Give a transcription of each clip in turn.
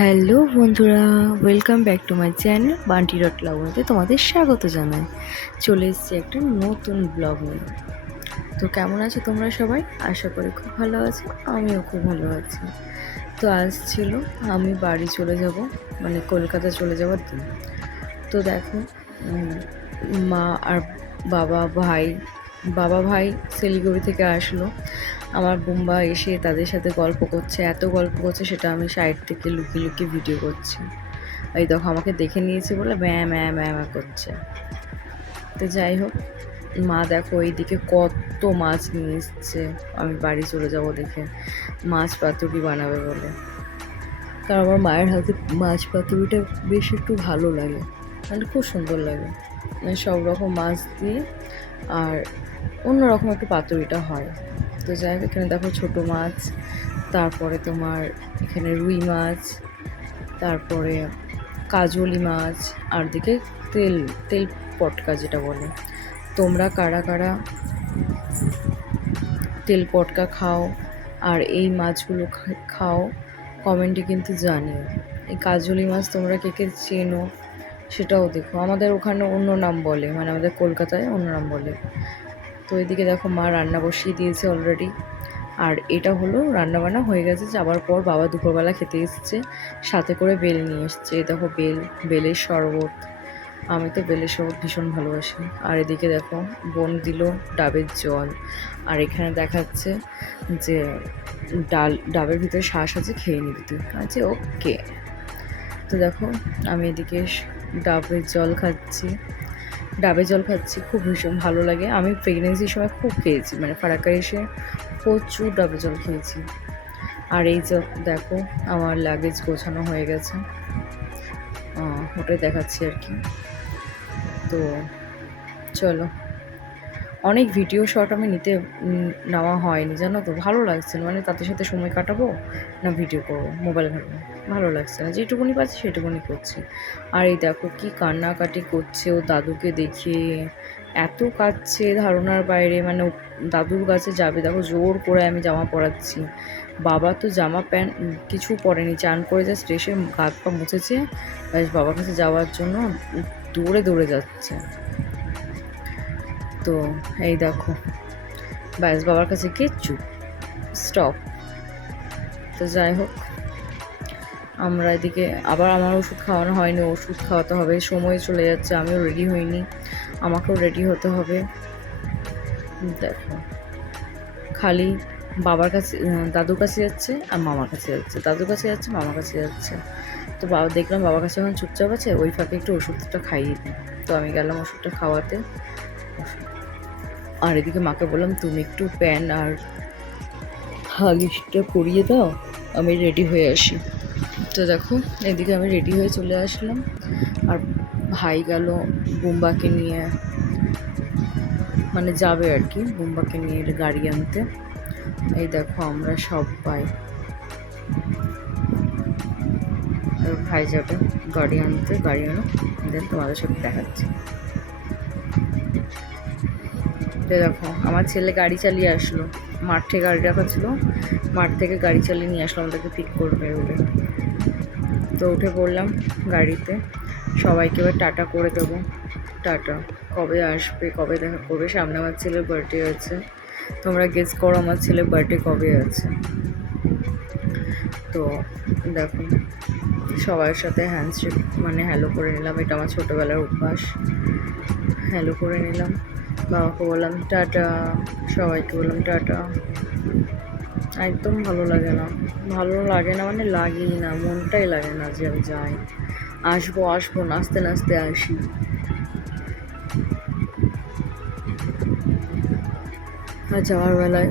Hello বন্ধুরা, welcome back to my channel Bunty dot লাবণীতে তোমাদের স্বাগত জানাই। চলে এসেছি একটা নতুন ব্লগ নিয়ে। তো কেমন আছো তোমরা সবাই? আশা করি খুব ভালো আছো, আমিও খুব ভালো আছি। তো আজ ছিল আমি বাড়ি চলে যাব, মানে কলকাতা চলে যাওয়ার দিন। তো দেখো, মা আর বাবা ভাই শিলিগুড়ি থেকে আসলো। আমার বুম্বা এসে তাদের সাথে গল্প করছে, এত গল্প করছে সেটা আমি সাইড থেকে লুকিয়ে লুকিয়ে ভিডিও করছি। এই দেখো আমাকে দেখে নিয়েছে বলে ম্যা ম্যা ম্যা ম্যা করছে। তো যাই হোক, মা দেখো এইদিকে কত মাছ নিয়ে এসছে আমি বাড়ি চলে যাব দেখে, মাছ পাতুরি বানাবে বলে। কারণ আমার মায়ের হাতে মাছ পাতুরিটা বেশ একটু ভালো লাগে, মানে খুব সুন্দর লাগে, মানে সব রকম মাছ দিয়ে আর অন্যরকম একটু পাতুরিটা হয়। তো যাই হোক, এখানে দেখো ছোটো মাছ, তারপরে তোমার এখানে রুই মাছ, তারপরে কাজলি মাছ, আর দিকে তেল তেল পটকা যেটা বলে। তোমরা কারা কারা তেল পটকা খাও আর এই মাছগুলো খাও কমেন্টে কিন্তু জানিও। এই কাজলি মাছ তোমরা কে কে চেনো সেটাও দেখো, আমাদের ওখানে অন্য নাম বলে, মানে আমাদের কলকাতায় অন্য নাম বলে। তো এদিকে দেখো মা রান্না বসিয়ে দিয়েছে অলরেডি। আর এটা হলো রান্নাবান্না হয়ে গেছে, যাবার পর বাবা দুপুরবেলা খেতে এসছে, সাথে করে বেল নিয়ে এসছে। দেখো বেলের শরবত, আমি তো বেলের শরবত ভীষণ ভালোবাসি। আর এদিকে দেখো বোন দিল ডাবের জল, আর এখানে দেখাচ্ছে যে ডাবের ভিতরে শ্বাস আছে, খেয়ে নিবি তুই। আচ্ছা ওকে। তো দেখো আমি এদিকে ডাবের জল খাচ্ছি, খুব ভীষণ ভালো লাগে। আমি প্রেগনেন্সির সময় খুব খেয়েছি, মানে ফারাক্কা এসে প্রচুর ডাবের জল খেয়েছি। আর এই যে দেখো আমার লাগেজ গোছানো হয়ে গেছে, ওটাই দেখাচ্ছি আর কি। তো চলো, অনেক ভিডিও শট আমি নেওয়া হয়নি জানো তো, ভালো লাগছে না, মানে তাদের সাথে সময় কাটাবো না ভিডিও করবো, মোবাইল ঘাটবো, ভালো লাগছে না। যেটুকুনি পাচ্ছি সেটুকুনি করছি। আর এই দেখো কি কান্নাকাটি করছে ও দাদুকে দেখে, এত কাঁদছে ধারণার বাইরে। মানে দাদুর কাছে যাবে, দেখো জোর করে আমি জামা পরাচ্ছি। বাবা তো জামা প্যান্ট কিছু পরেনি, চান করে যা স্টেশন হাত পা মুছেছে, বাবার কাছে যাওয়ার জন্য দৌড়ে দৌড়ে যাচ্ছে। তো এই দেখো ব্যাস বাবার কাছে গিয়ে চুপ, স্টপ। তো যাই হোক, আমরা এদিকে আবার আমার ওষুধ খাওয়ানো হয়নি, ওষুধ খাওয়াতে হবে, সময় চলে যাচ্ছে, আমিও রেডি হইনি, আমাকেও রেডি হতে হবে। দেখো খালি বাবার কাছে দাদুর কাছে যাচ্ছে আর মামার কাছে যাচ্ছে, দাদুর কাছে যাচ্ছে মামার কাছে যাচ্ছে। তো বাবা দেখলাম বাবার কাছে এখন চুপচাপ আছে, ওই ফাঁকে একটু ওষুধটা খাইয়ে দিই। তো আমি গেলাম ওষুধটা খাওয়াতে। আর এদিকে মাকে বললাম তুমি একটু প্যান আর হাগিসটা পরিয়ে দাও, আমি রেডি হয়ে আসি। তো দেখো এদিকে আমি রেডি হয়ে চলে আসলাম, আর ভাই গেল বুম্বাকে নিয়ে, মানে যাবে আর কি বুম্বাকে নিয়ে গাড়ি আনতে। এই দেখো আমরা সবাই, আর ভাই যাবে গাড়ি আনতে, গাড়ি আনো দেন তোমাদের সাথে দেখাচ্ছি। তো দেখো আমার ছেলে গাড়ি চালিয়ে আসলো, মাঠ থেকে গাড়ি রাখা ছিল, মাঠ থেকে গাড়ি চালিয়ে নিয়ে আসলো আমাদেরকে পিক করবে বলে। তো উঠে পড়লাম গাড়িতে, সবাইকে এবার টাটা করে দেবো। টাটা, কবে আসবে, কবে দেখা করবে? সামনে আমার ছেলের বার্থডে আছে, তোমরা গেস করো আমার ছেলের বার্থডে কবে আছে। তো দেখো সবার সাথে হ্যান্ডশেক মানে হ্যালো করে নিলাম, এটা আমার ছোটোবেলার অভ্যাস। হ্যালো করে নিলাম, বাবাকে বললাম টাটা, সবাইকে বললাম টাটা। একদম ভালো লাগে না মানে লাগেই না, মনটাই লাগে না যে আমি যাই, আসবো নাচতে নাচতে আসি। আর যাওয়ার বেলায়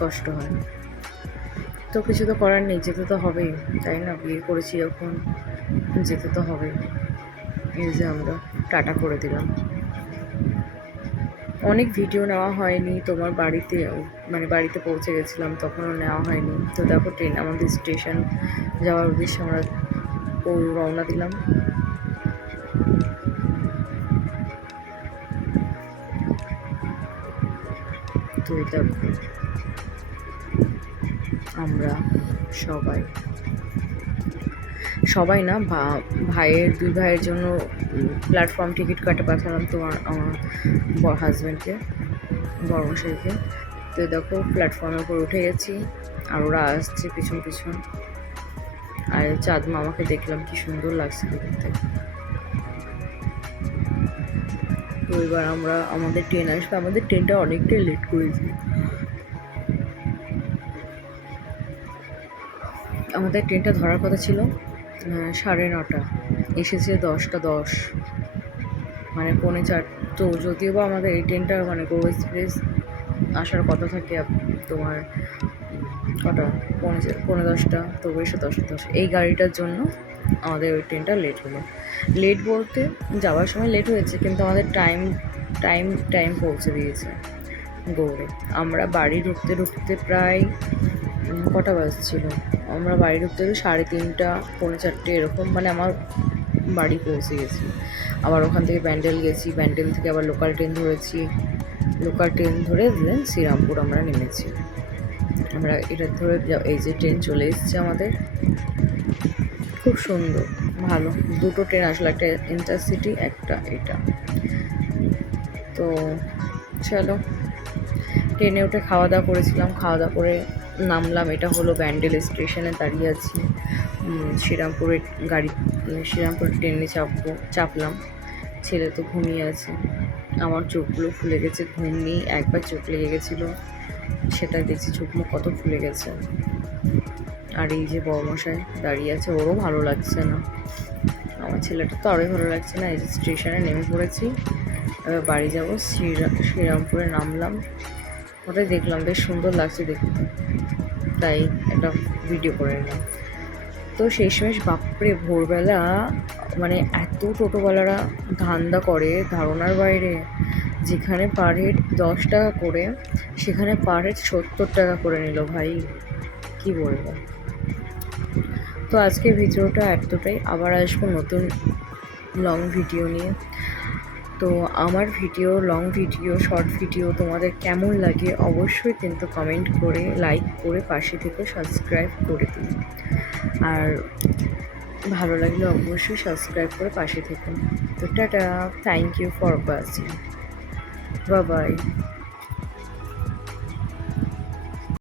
কষ্ট হয়, তো কিছু তো করার নেই, যেতে তো হবেই, তাই না? বিয়ে করেছি যখন যেতে তো হবেই। এই যে আমরা টাটা করে দিলাম। অনেক ভিডিও নেওয়া হয়নি তোমার বাড়িতে, মানে বাড়িতে পৌঁছে গেছিলাম তখনও নেওয়া হয়নি। তো দেখো ট্রেন আমাদের স্টেশন যাওয়ার উদ্দেশ্যে আমরা রওনা দিলাম। তো দেখো আমরা সবাই সবাই না, ভাইয়ের 2 ভাইয়ের জন্য প্ল্যাটফর্ম টিকিট কাটে পাঠালাম তোমার আমার হাজব্যান্ডকে, বড়মশাইকে। তো দেখো প্ল্যাটফর্মের উপর উঠে গেছি, আর ওরা আসছে পিছন পিছন। আর চাঁদ মামাকে দেখলাম, কি সুন্দর লাগছে দেখতে। তো এবার আমাদের ট্রেন আসবে, আমাদের ট্রেনটা অনেকটাই লেট করেছি। আমাদের ট্রেনটা ধরার কথা ছিল 9:30, এসেছে 10টা 10, মানে 3:45। তো যদিও বা আমাদের এই ট্রেনটা মানে গো এক্সপ্রেস আসার কথা থাকে তোমার কটা, 10:45, তো এসে 10টা 10। এই গাড়িটার জন্য আমাদের ওই ট্রেনটা লেট হলো। লেট বলতে যাওয়ার সময় লেট হয়েছে, কিন্তু আমাদের টাইম টাইম টাইম পৌঁছে দিয়েছে গৌড়ে। আমরা বাড়ি ঢুকতে ঢুকতে প্রায় কটা বাজছিল, আমরা বাড়ি ঢুকতে 3:30 4:45 এরকম, মানে আমার বাড়ি পৌঁছে গেছি। আবার ওখান থেকে ব্যান্ডেল গেছি, ব্যান্ডেল থেকে আবার লোকাল ট্রেন ধরেছি, লোকাল ট্রেন ধরে দেন শ্রীরামপুর আমরা নেমেছি। আমরা এটা ধরে এই যে ট্রেন চলে এসেছে আমাদের, খুব সুন্দর ভালো। 2টো ট্রেন আসলে, একটা ইন্টারসিটি, একটা এটা। তো চলো, ট্রেনে উঠে খাওয়া দাওয়া করেছিলাম, খাওয়া দাওয়া করে নামলাম। এটা হলো ব্যান্ডেল স্টেশনে দাঁড়িয়ে আছি, শ্রীরামপুরের গাড়ি, শ্রীরামপুরের ট্রেনে চাপলাম। ছেলে তো ঘুমিয়ে আছে, আমার চোখগুলো ফুলে গেছে, ঘুম নেই, একবার চোখ লেগে গেছিলো, সেটা দেখছি চোখ মুখ কত ফুলে গেছে। আর এই যে বড়মশাই দাঁড়িয়ে আছে, ওরও ভালো লাগছে না, আমার ছেলেটা তো আরোই ভালো লাগছে না। এই যে স্টেশনে নেমে পড়েছি, এবার বাড়ি যাবো। শ্রীরামপুরে নামলাম, ওটাই দেখলাম, বেশ সুন্দর লাগছে দেখতে, তাই একটা ভিডিও করে নিলাম। তো শেষমেশ বাপরে, ভোরবেলা মানে এত টোটোওয়ালারা ধান্দা করে ধারণার বাইরে। যেখানে পার হেড 10 টাকা করে, সেখানে পার হেড 70 টাকা করে নিল ভাই, কি বলবো। তো আজকের ভিডিওটা এতটাই, আবার আসবো নতুন লং ভিডিও নিয়ে। তো আমার video, long video, short video তোমাদের কেমন লাগে অবশ্যই কিন্তু কমেন্ট করে, লাইক করে, পাশে থেকে সাবস্ক্রাইব করে দিন। আর ভালো লাগলে অবশ্যই সাবস্ক্রাইব করে পাশে থেকে। তো টাটা, thank you for watching, bye by.